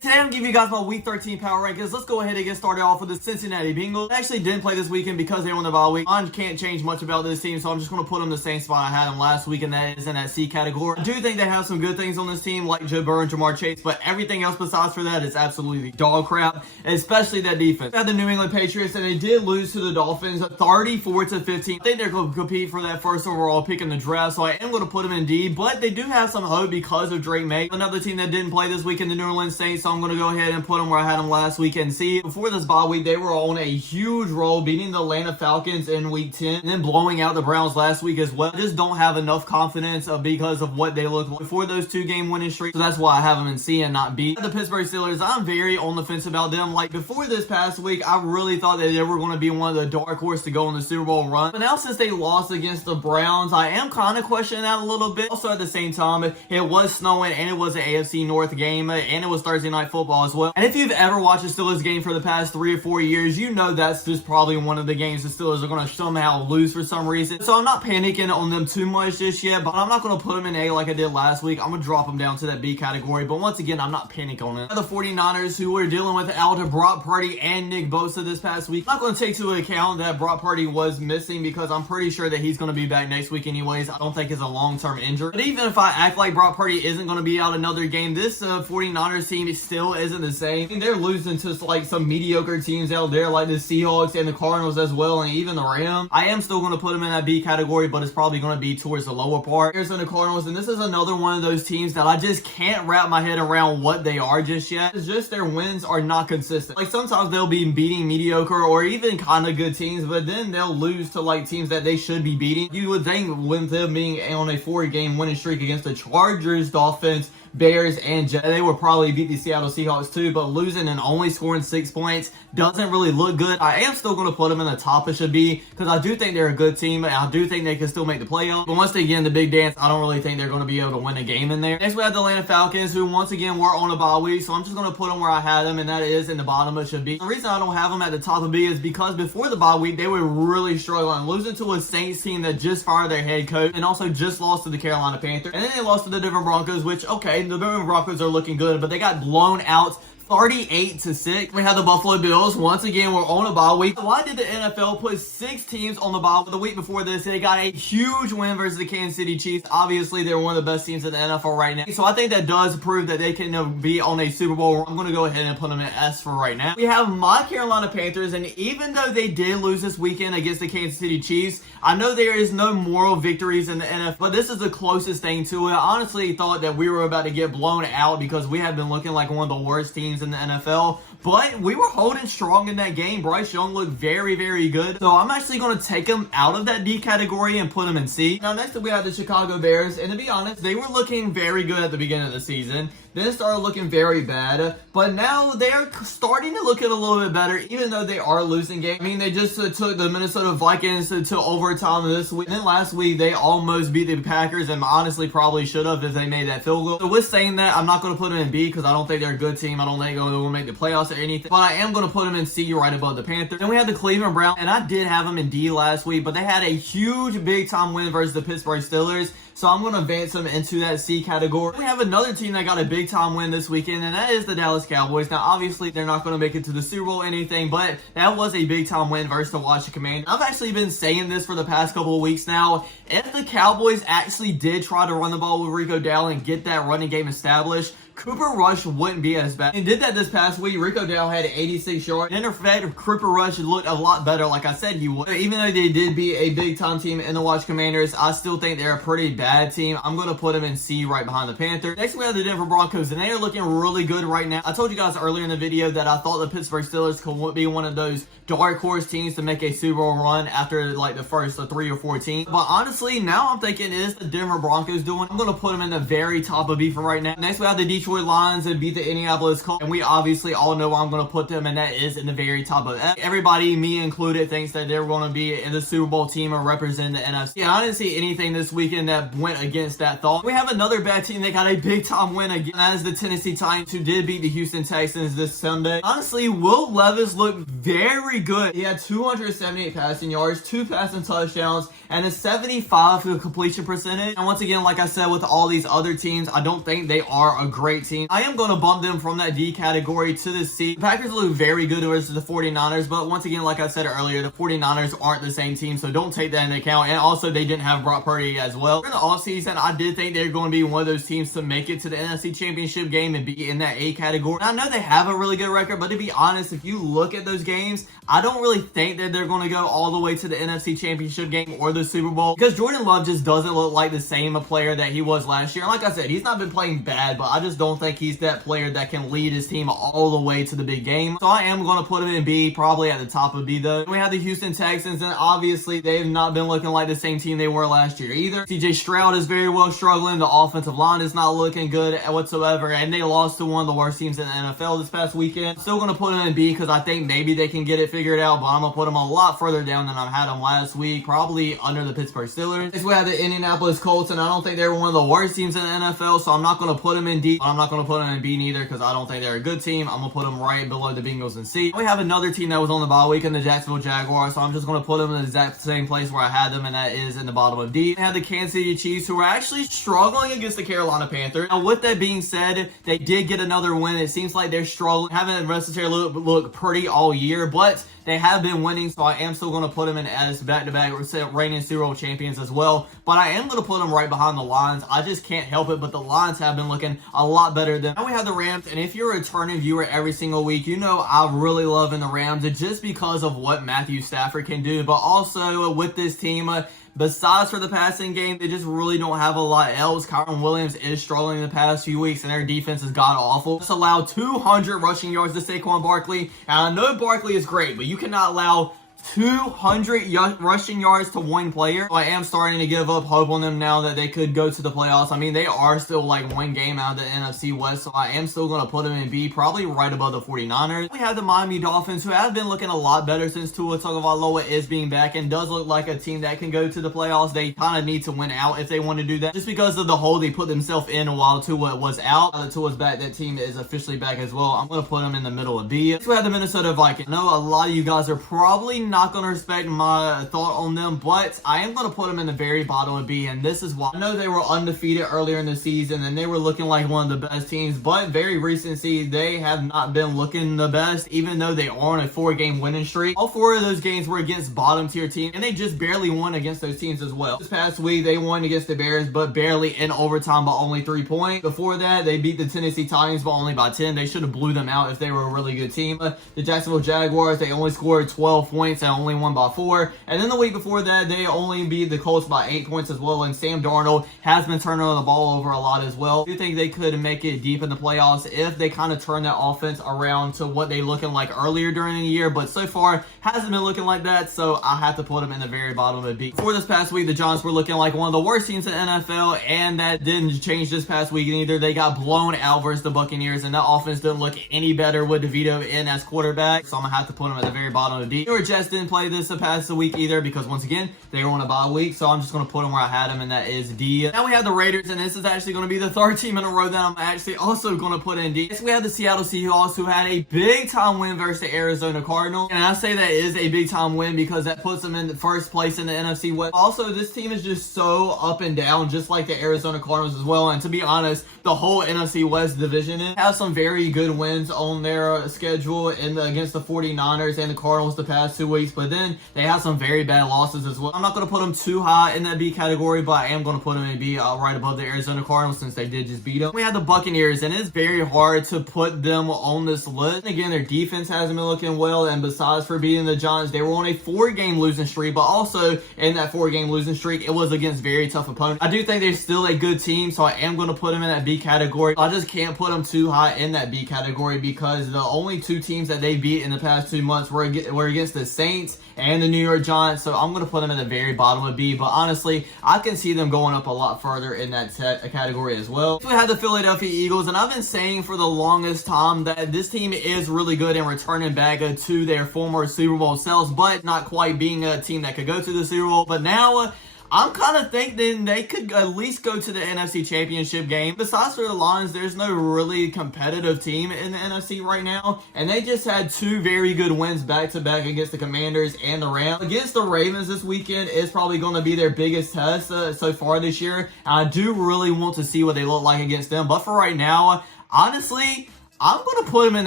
Today I'm giving you guys my Week 13 power rankings. Let's go ahead and get started off with the Cincinnati Bengals. I actually didn't play this weekend because they were on the bye week. I can't change much about this team, so I'm just going to put them in the same spot I had them last week, and that is in that C category. I do think they have some good things on this team, like Joe Burrow and Jamar Chase, but everything else besides for that is absolutely dog crap, especially that defense. They had the New England Patriots, and they did lose to the Dolphins 34-15. I think they're going to compete for that first overall pick in the draft, so I am going to put them in D, but they do have some hope because of Drake May. Another team that didn't play this week in the New Orleans Saints, so I'm going to go ahead and put them where I had them last week. And see, before this bye week, they were on a huge roll, beating the Atlanta Falcons in week 10 and then blowing out the Browns last week as well. I just don't have enough confidence because of what they look like before those 2-game winning streaks, so that's why I have them in C and not B. The Pittsburgh Steelers, I'm very on the fence about them. Like, before this past week, I really thought that they were going to be one of the dark horse to go on the Super Bowl run, but now since they lost against the Browns, I am kind of questioning that a little bit. Also, at the same time, it was snowing and it was an AFC North game and it was Thursday Night Football as well. And if you've ever watched a Steelers game for the past 3 or 4 years, you know that's just probably one of the games the Steelers are going to somehow lose for some reason. So I'm not panicking on them too much just yet, but I'm not going to put them in A like I did last week. I'm going to drop them down to that B category, but once again, I'm not panicking on it. The 49ers, who were dealing with Brock Purdy and Nick Bosa this past week. I'm not going to take into account that Brock Purdy was missing because I'm pretty sure that he's going to be back next week anyways. I don't think it's a long-term injury. But even if I act like Brock Purdy isn't going to be out another game, this 49ers team still isn't the same. I mean, they're losing to like some mediocre teams out there like the Seahawks and the Cardinals as well, and even the Rams. I am still going to put them in that B category, but it's probably going to be towards the lower part. Here's the Cardinals, and this is another one of those teams that I just can't wrap my head around what they are just yet. It's just their wins are not consistent. Like, sometimes they'll be beating mediocre or even kind of good teams, but then they'll lose to like teams that they should be beating. You would think with them being on a 4-game winning streak against the Chargers, Dolphins, Bears, and Jets, they would probably beat the Seattle Seahawks too, but losing and only scoring 6 points doesn't really look good. I am still going to put them in the top it should be because I do think they're a good team and I do think they can still make the playoffs. But once they get in the big dance, I don't really think they're going to be able to win a game in there. Next, we have the Atlanta Falcons, who once again were on a bye week, so I'm just going to put them where I had them, and that is in the bottom it should be. The reason I don't have them at the top of B is because before the bye week, they were really struggling, losing to a Saints team that just fired their head coach and also just lost to the Carolina Panthers. And then they lost to the Denver Broncos, which, okay, the Denver Broncos are looking good, but they got blown out 38-6. We had the Buffalo Bills. Once again, we're on a bye week. Why did the NFL put 6 teams on the bye? The week before this, they got a huge win versus the Kansas City Chiefs. Obviously, they're one of the best teams in the NFL right now. So I think that does prove that they can be on a Super Bowl. I'm going to go ahead and put them in S for right now. We have my Carolina Panthers, and even though they did lose this weekend against the Kansas City Chiefs, I know there is no moral victories in the NFL, but this is the closest thing to it. I honestly thought that we were about to get blown out because we have been looking like one of the worst teams in the NFL, but we were holding strong in that game. Bryce Young looked very, very good, so I'm actually going to take him out of that D category and put him in C. Now, next up we have the Chicago Bears, and to be honest, they were looking very good at the beginning of the season. Then it started looking very bad, but now they're starting to look at a little bit better, even though they are losing games. I mean, they just took the Minnesota Vikings to overtime this week. And then last week, they almost beat the Packers, and honestly probably should have if they made that field goal. So with saying that, I'm not going to put them in B because I don't think they're a good team. I don't think they're going to make the playoffs or anything, but I am going to put them in C right above the Panthers. Then we have the Cleveland Browns, and I did have them in D last week, but they had a huge big-time win versus the Pittsburgh Steelers. So I'm going to advance them into that C category. We have another team that got a big-time win this weekend, and that is the Dallas Cowboys. Now, obviously, they're not going to make it to the Super Bowl or anything, but that was a big-time win versus the Washington Commanders. I've actually been saying this for the past couple of weeks now. If the Cowboys actually did try to run the ball with Rico Dowdle and get that running game established, Cooper Rush wouldn't be as bad. He did that this past week. Rico Dowdle had 86 yards. And in fact, Cooper Rush looked a lot better, like I said he would. Even though they did beat a big-time team in the Washington Commanders, I still think they're a pretty bad team. I'm going to put them in C right behind the Panthers. Next, we have the Denver Broncos, and they are looking really good right now. I told you guys earlier in the video that I thought the Pittsburgh Steelers could be one of those dark horse teams to make a Super Bowl run after like the first 3 or 4 teams. But honestly, now I'm thinking, is the Denver Broncos doing? I'm going to put them in the very top of B for right now. Next, we have the Detroit Lions that beat the Indianapolis Colts, and we obviously all know where I'm going to put them, and that is in the very top of F. Everybody, me included, thinks that they're going to be in the Super Bowl team or represent the NFC. Yeah, I didn't see anything this weekend that went against that thought. We have another bad team that got a big time win again. That is the Tennessee Titans, who did beat the Houston Texans this Sunday. Honestly, Will Levis looked very good. He had 278 passing yards, 2 passing touchdowns, and a 75 completion percentage. And once again, like I said, with all these other teams, I don't think they are a great great team. I am going to bump them from that D category to the C. The Packers look very good versus the 49ers, but once again, like I said earlier, the 49ers aren't the same team, so don't take that into account. And also, they didn't have Brock Purdy as well. In the offseason, I did think they're going to be one of those teams to make it to the NFC Championship game and be in that A category. And I know they have a really good record, but to be honest, if you look at those games, I don't really think that they're going to go all the way to the NFC Championship game or the Super Bowl, because Jordan Love just doesn't look like the same a player that he was last year. And like I said, he's not been playing bad, but I just don't think he's that player that can lead his team all the way to the big game. So I am going to put him in B, probably at the top of B though. We have the Houston Texans, and obviously they've not been looking like the same team they were last year either. CJ Stroud is very well struggling. The offensive line is not looking good whatsoever, and they lost to one of the worst teams in the NFL this past weekend. Still going to put them in B because I think maybe they can get it figured out, but I'm going to put them a lot further down than I had them last week, probably under the Pittsburgh Steelers. Next we have the Indianapolis Colts, and I don't think they're one of the worst teams in the NFL, so I'm not going to put them in D. I'm not going to put them in B neither because I don't think they're a good team. I'm going to put them right below the Bengals in C. We have another team that was on the bye week in the Jacksonville Jaguars, so I'm just going to put them in the exact same place where I had them, and that is in the bottom of D. We have the Kansas City Chiefs, who are actually struggling against the Carolina Panthers. Now, with that being said, they did get another win. It seems like they're struggling, haven't necessarily look pretty all year, but they have been winning, so I am still going to put them in as back-to-back reigning Super Bowl champions as well. But I am going to put them right behind the Lions. I just can't help it, but the Lions have been looking a lot better than. Now we have the Rams, and if you're a returning viewer every single week, you know I really love in the Rams just because of what Matthew Stafford can do, but also with this team, besides for the passing game, they just really don't have a lot else. Kyron Williams is struggling the past few weeks, and their defense has got awful. Just allowed 200 rushing yards to Saquon Barkley. And I know Barkley is great, but you cannot allow 200 rushing yards to one player. So I am starting to give up hope on them now that they could go to the playoffs. I mean, they are still like one game out of the NFC West, so I am still going to put them in B, probably right above the 49ers. We have the Miami Dolphins, who have been looking a lot better since Tua Tagovailoa is being back and does look like a team that can go to the playoffs. They kind of need to win out if they want to do that, just because of the hole they put themselves in while Tua was out. Now that Tua's back, that team is officially back as well. I'm going to put them in the middle of B. Next, we have the Minnesota Vikings. I know a lot of you guys are probably not going to respect my thought on them, but I am going to put them in the very bottom of B, and this is why. I know they were undefeated earlier in the season, and they were looking like one of the best teams, but very recently, they have not been looking the best, even though they are on a 4-game winning streak. All 4 of those games were against bottom tier teams, and they just barely won against those teams as well. This past week, they won against the Bears, but barely in overtime by only 3 points. Before that, they beat the Tennessee Titans by only by 10. They should have blew them out if they were a really good team. The Jacksonville Jaguars, they only scored 12 points and only won by 4. And then the week before that, they only beat the Colts by 8 points as well. And Sam Darnold has been turning the ball over a lot as well. I do think they could make it deep in the playoffs if they kind of turn that offense around to what they looking like earlier during the year. But so far, hasn't been looking like that. So I have to put them in the very bottom of B. Before this past week, the Giants were looking like one of the worst teams in the NFL. And that didn't change this past week either. They got blown out versus the Buccaneers. And that offense didn't look any better with DeVito in as quarterback. So I'm going to have to put them at the very bottom of D. New York Jets didn't play this past week either because once again they were on a bye week, so I'm just going to put them where I had them, and that is D. Now we have the Raiders, and this is actually going to be the 3rd team in a row that I'm actually also going to put in D. Next we have the Seattle Seahawks, who had a big time win versus the Arizona Cardinals, and I say that is a big time win because that puts them in the 1st place in the NFC West. Also, this team is just so up and down, just like the Arizona Cardinals as well, and to be honest, the whole NFC West division has some very good wins on their schedule against the 49ers and the Cardinals the past 2 weeks, but then they have some very bad losses as well. I'm not going to put them too high in that B category, but I am going to put them in B right above the Arizona Cardinals since they did just beat them. We have the Buccaneers, and it's very hard to put them on this list. Again, their defense hasn't been looking well, and besides for beating the Giants, they were on a 4-game losing streak, but also in that 4-game losing streak, it was against very tough opponents. I do think they're still a good team, so I am going to put them in that B category. I just can't put them too high in that B category because the only 2 teams that they beat in the past 2 months were against the Saints and the New York Giants, so I'm going to put them at the very bottom of B, but honestly, I can see them going up a lot further in that category as well. We have the Philadelphia Eagles, and I've been saying for the longest time that this team is really good in returning back to their former Super Bowl selves, but not quite being a team that could go to the Super Bowl, but now I'm kind of thinking they could at least go to the NFC Championship game. Besides for the Lions, there's no really competitive team in the NFC right now, and they just had 2 very good wins back-to-back against the Commanders and the Rams. Against the Ravens this weekend is probably going to be their biggest test so far this year. I do really want to see what they look like against them, but for right now, honestly, I'm going to put them in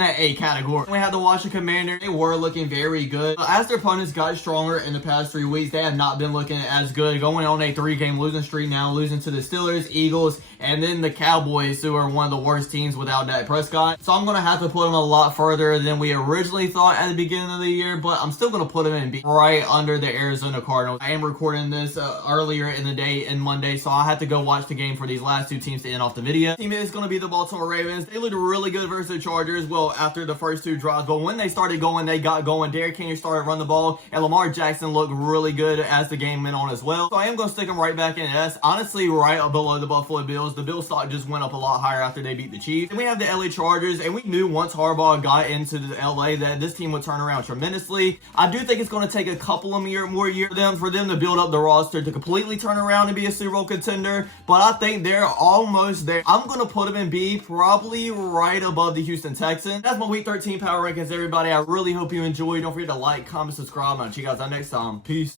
that A category. We had the Washington Commanders. They were looking very good. But as their opponents got stronger in the past 3 weeks, they have not been looking as good. Going on a 3-game losing streak now, losing to the Steelers, Eagles, and then the Cowboys, who are one of the worst teams without Dak Prescott. So I'm going to have to put them a lot further than we originally thought at the beginning of the year, but I'm still going to put them in B, right under the Arizona Cardinals. I am recording this earlier in the day and Monday, so I had to go watch the game for these last 2 teams to end off the video. Team is going to be the Baltimore Ravens. They looked really good versus the Chargers, well, after the first 2 drives, but when they started going, they got going. Derrick Henry started to run the ball, and Lamar Jackson looked really good as the game went on as well. So I am going to stick them right back in S. Honestly, right below the Buffalo Bills. The Bills stock just went up a lot higher after they beat the Chiefs. And we have the LA Chargers, and we knew once Harbaugh got into the LA that this team would turn around tremendously. I do think it's going to take a couple of more years for them to build up the roster to completely turn around and be a Super Bowl contender, but I think they're almost there. I'm going to put them in B, probably right above the Houston Texans. That's my Week 13 Power Rankings, everybody. I really hope you enjoyed. Don't forget to like, comment, subscribe, and I'll see you guys out next time. Peace.